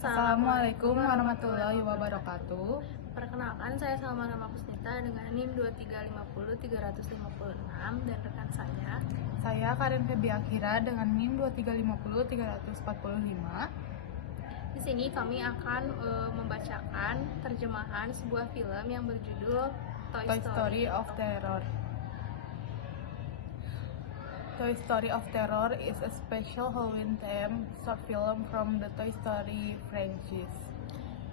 Assalamualaikum warahmatullahi wabarakatuh. Perkenalkan, saya Salma Nama Kusnita dengan NIM 2350356 dan rekan Saya Karin Febiakira dengan NIM 2350345. Di sini kami akan membacakan terjemahan sebuah film yang berjudul Toy Story of Terror. Toy Story of Terror is a special Halloween-themed short film from the Toy Story franchise.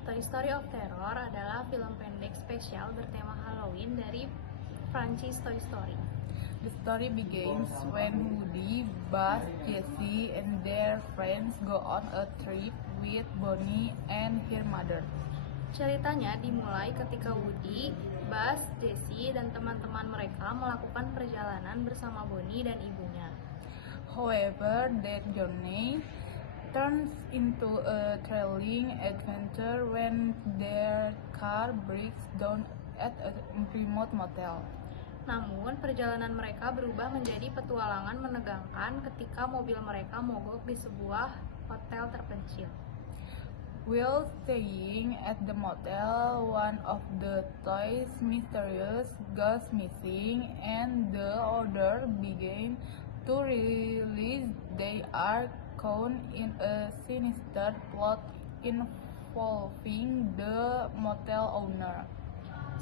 Toy Story of Terror adalah film pendek spesial bertema Halloween dari franchise Toy Story. The story begins when Woody, Buzz, Jessie, and their friends go on a trip with Bonnie and her mother. Ceritanya dimulai ketika Woody, Buzz, Jessie, dan teman-teman mereka melakukan perjalanan bersama Bonnie dan ibunya. However, their journey turns into a thrilling adventure when their car breaks down at a remote motel. Namun, perjalanan mereka berubah menjadi petualangan menegangkan ketika mobil mereka mogok di sebuah hotel terpencil. While staying at the motel, one of the toys mysterious goes missing, and the other begin to realize they are caught in a sinister plot involving the motel owner.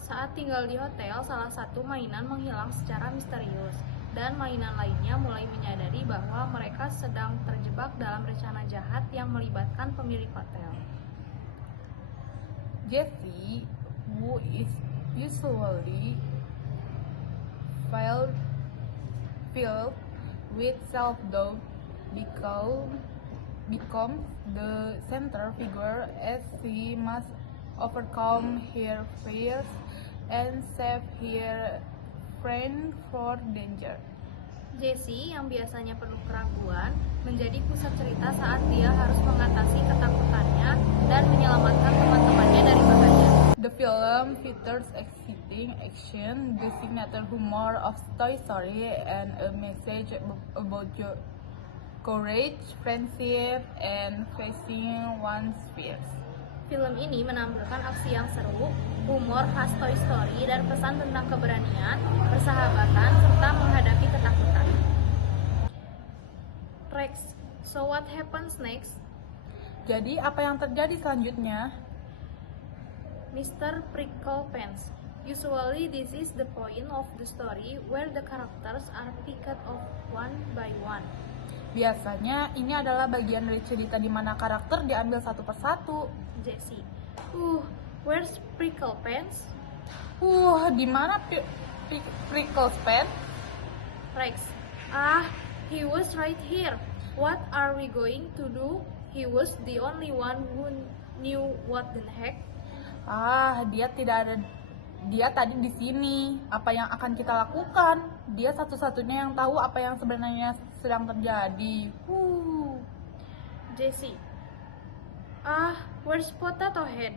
Saat tinggal di hotel, salah satu mainan menghilang secara misterius, dan mainan lainnya mulai menyadari bahwa mereka sedang terjebak dalam rencana jahat yang melibatkan pemilik hotel. Jessie, who is usually filled with self-doubt, becomes the center figure as she must overcome her fears and save her friend from danger. Jessie, yang biasanya penuh keraguan, menjadi pusat cerita saat dia harus mengatasi ketakutannya dan menyelamatkan teman-temannya dari bahaya. The film features exciting action, the signature humor of Toy Story, and a message about courage, friendship, and facing one's fears. Film ini menampilkan aksi yang seru, humor khas Toy Story, dan pesan tentang keberanian, persahabatan, serta menghadapi ketakutan. Rex, so what happens next? Jadi, apa yang terjadi selanjutnya? Mr. Pricklepants. Usually this is the point of the story where the characters are picked off one by one. Biasanya, ini adalah bagian dari cerita di mana karakter diambil satu persatu. Jessie, where's Pricklepants? Di mana Pricklepants? Rex, he was right here. What are we going to do? He was the only one who knew what the heck. Dia tadi di sini. Apa yang akan kita lakukan? Dia satu-satunya yang tahu apa yang sebenarnya sedang terjadi. Jessie, where's Potato Head?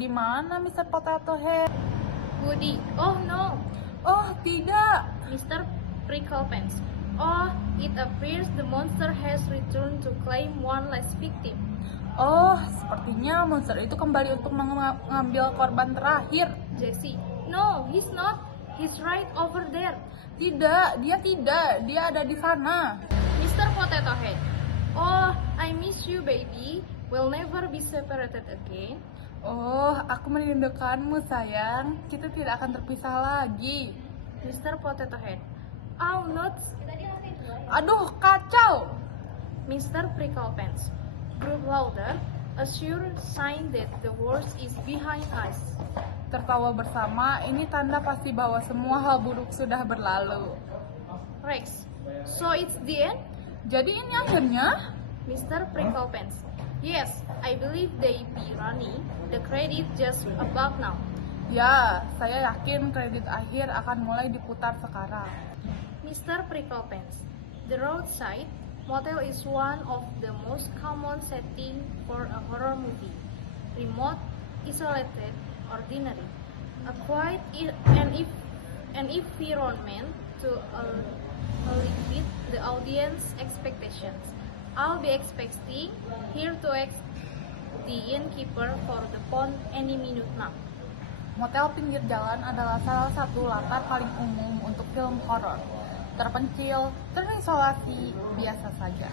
Di mana Mr. Potato Head? Woody, oh no. Oh, tidak. Mr. Pricklepants, it appears the monster has returned to claim one last victim. Sepertinya monster itu kembali untuk mengambil korban terakhir. Jessie, no, he's not. He's right over there. Tidak, dia tidak. Dia ada di sana. Mr. Potato Head, I miss you, baby. We'll never be separated again. Aku merindukanmu, sayang. Kita tidak akan terpisah lagi. Mr. Potato Head, oh, nuts. Aduh, kacau. Mr. Pricklepants, group louder, a sure sign that the worst is behind us. Tertawa bersama, ini tanda pasti bahwa semua hal buruk sudah berlalu. Rex, so it's the end? Jadi ini akhirnya? Mr. Pricklepants, yes, I believe they be running the credit just about now. Ya, saya yakin kredit akhir akan mulai diputar sekarang. Mr. Pricklepants, the roadside motel is one of the most common setting for a horror movie. Remote, isolated, ordinary. A quiet an environment to elevate the audience expectations. I'll be expecting here to the innkeeper for the pond any minute now. Motel pinggir jalan adalah salah satu latar paling umum untuk film horor. Terpencil, terisolasi, biasa saja.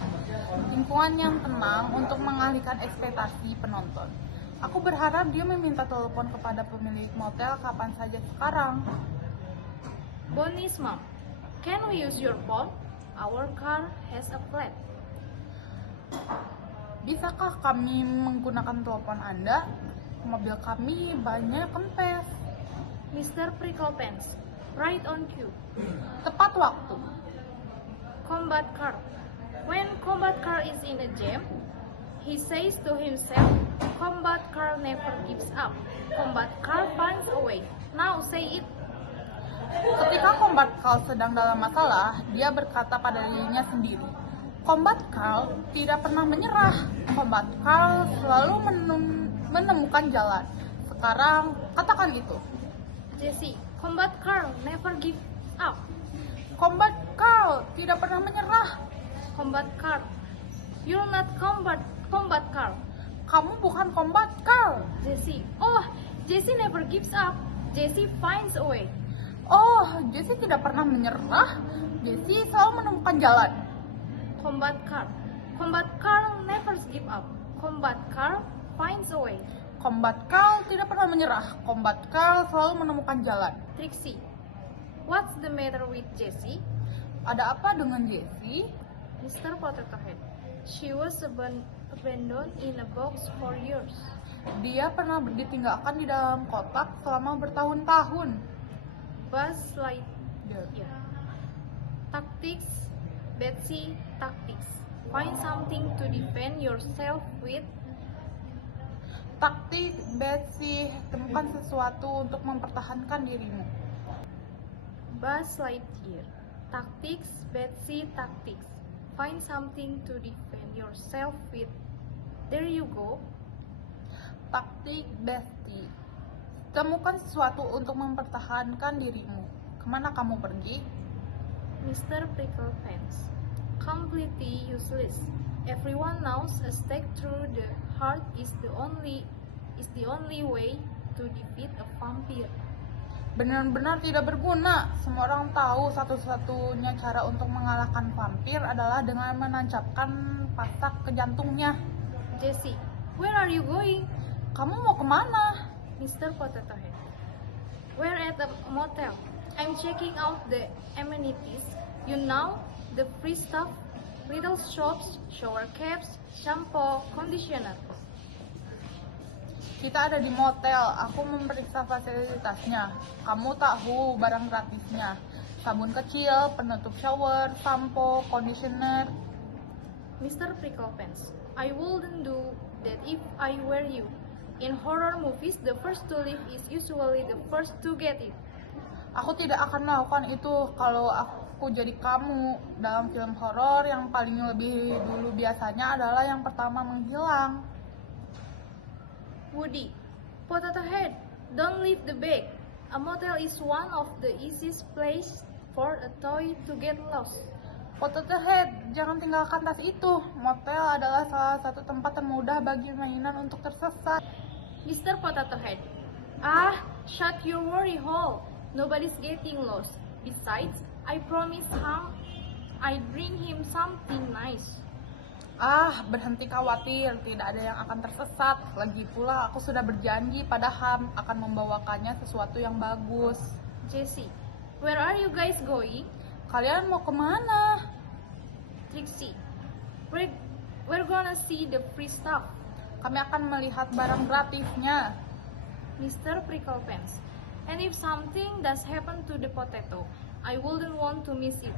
Lingkungan yang tenang untuk mengalihkan ekspektasi penonton. Aku berharap dia meminta telepon kepada pemilik motel kapan saja sekarang. Bonnie's mom, can we use your phone? Our car has a flat. Bisakah kami menggunakan telepon Anda? Mobil kami banyak kempes. Mr. Pricklepants, right on cue. Tepat waktu. Combat car. When combat car is in a jam, he says to himself, combat car never gives up. Combat car finds a way. Now say it. Ketika Combat Carl sedang dalam masalah, dia berkata pada dirinya sendiri, Combat Carl tidak pernah menyerah. Combat Carl selalu menemukan jalan. Sekarang, katakan itu. Jesse, combat car never give up. Combat Carl tidak pernah menyerah. Combat car. You're not combat car. Kamu bukan Combat Carl. Jesse. Oh, Jesse never gives up. Jesse finds a way. Oh, Jesse tidak pernah menyerah. Jesse selalu menemukan jalan. Combat car. Combat car never give up. Combat car finds a way. Combat Carl tidak pernah menyerah. Combat Carl selalu menemukan jalan. Trixie. What's the matter with Jessie? Ada apa dengan Jessie? Mr. Potato Head. She was abandoned in a box for years. Dia pernah ditinggalkan di dalam kotak selama bertahun-tahun. Buzz Lightyear. Tactics, Betsy, tactics. Find something to defend yourself with. Taktik, Betsy, temukan sesuatu untuk mempertahankan dirimu. Buzz Lightyear. Tactics, Betsy, tactics. Find something to defend yourself with. There you go. Taktik, Betsy, temukan sesuatu untuk mempertahankan dirimu. Kemana kamu pergi? Mr. Pricklepants. Completely useless. Everyone knows a stake through the heart is the only way to defeat a vampire. Benar-benar tidak berguna. Semua orang tahu satu-satunya cara untuk mengalahkan vampir adalah dengan menancapkan pasak ke jantungnya. Jessie, where are you going? Kamu mau kemana? Mr. Potato Head. We're at a motel. I'm checking out the amenities. You know, the free stuff, little shops, shower caps, shampoo, conditioner. Kita ada di motel, aku memeriksa fasilitasnya. Kamu tahu barang gratisnya. Sabun kecil, penutup shower, sampo, conditioner. Mr. Pricklepants, I wouldn't do that if I were you. In horror movies, the first to leave is usually the first to get it. Aku tidak akan melakukan itu kalau aku jadi kamu. Dalam film horor, yang paling lebih dulu biasanya adalah yang pertama menghilang. Woody, Potato Head, don't leave the bag. A motel is one of the easiest place for a toy to get lost. Potato Head, jangan tinggalkan tas itu. Motel adalah salah satu tempat termudah bagi mainan untuk tersesat. Mr. Potato Head, shut your worry hole. Nobody's getting lost. Besides, I promise Ham I'd bring him something nice. Berhenti khawatir, tidak ada yang akan tersesat. Lagi pula aku sudah berjanji pada Ham akan membawakannya sesuatu yang bagus. Jessie, where are you guys going? Kalian mau kemana? Trixie, we're gonna see the free stuff. Kami akan melihat barang gratisnya. Mr. Pricklepants, and if something does happen to the potato, I wouldn't want to miss it.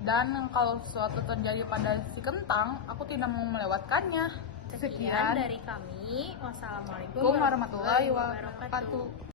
Dan kalau sesuatu terjadi pada si kentang, aku tidak mau melewatkannya. Sekian dari kami. Wassalamualaikum Warahmatullahi wabarakatuh.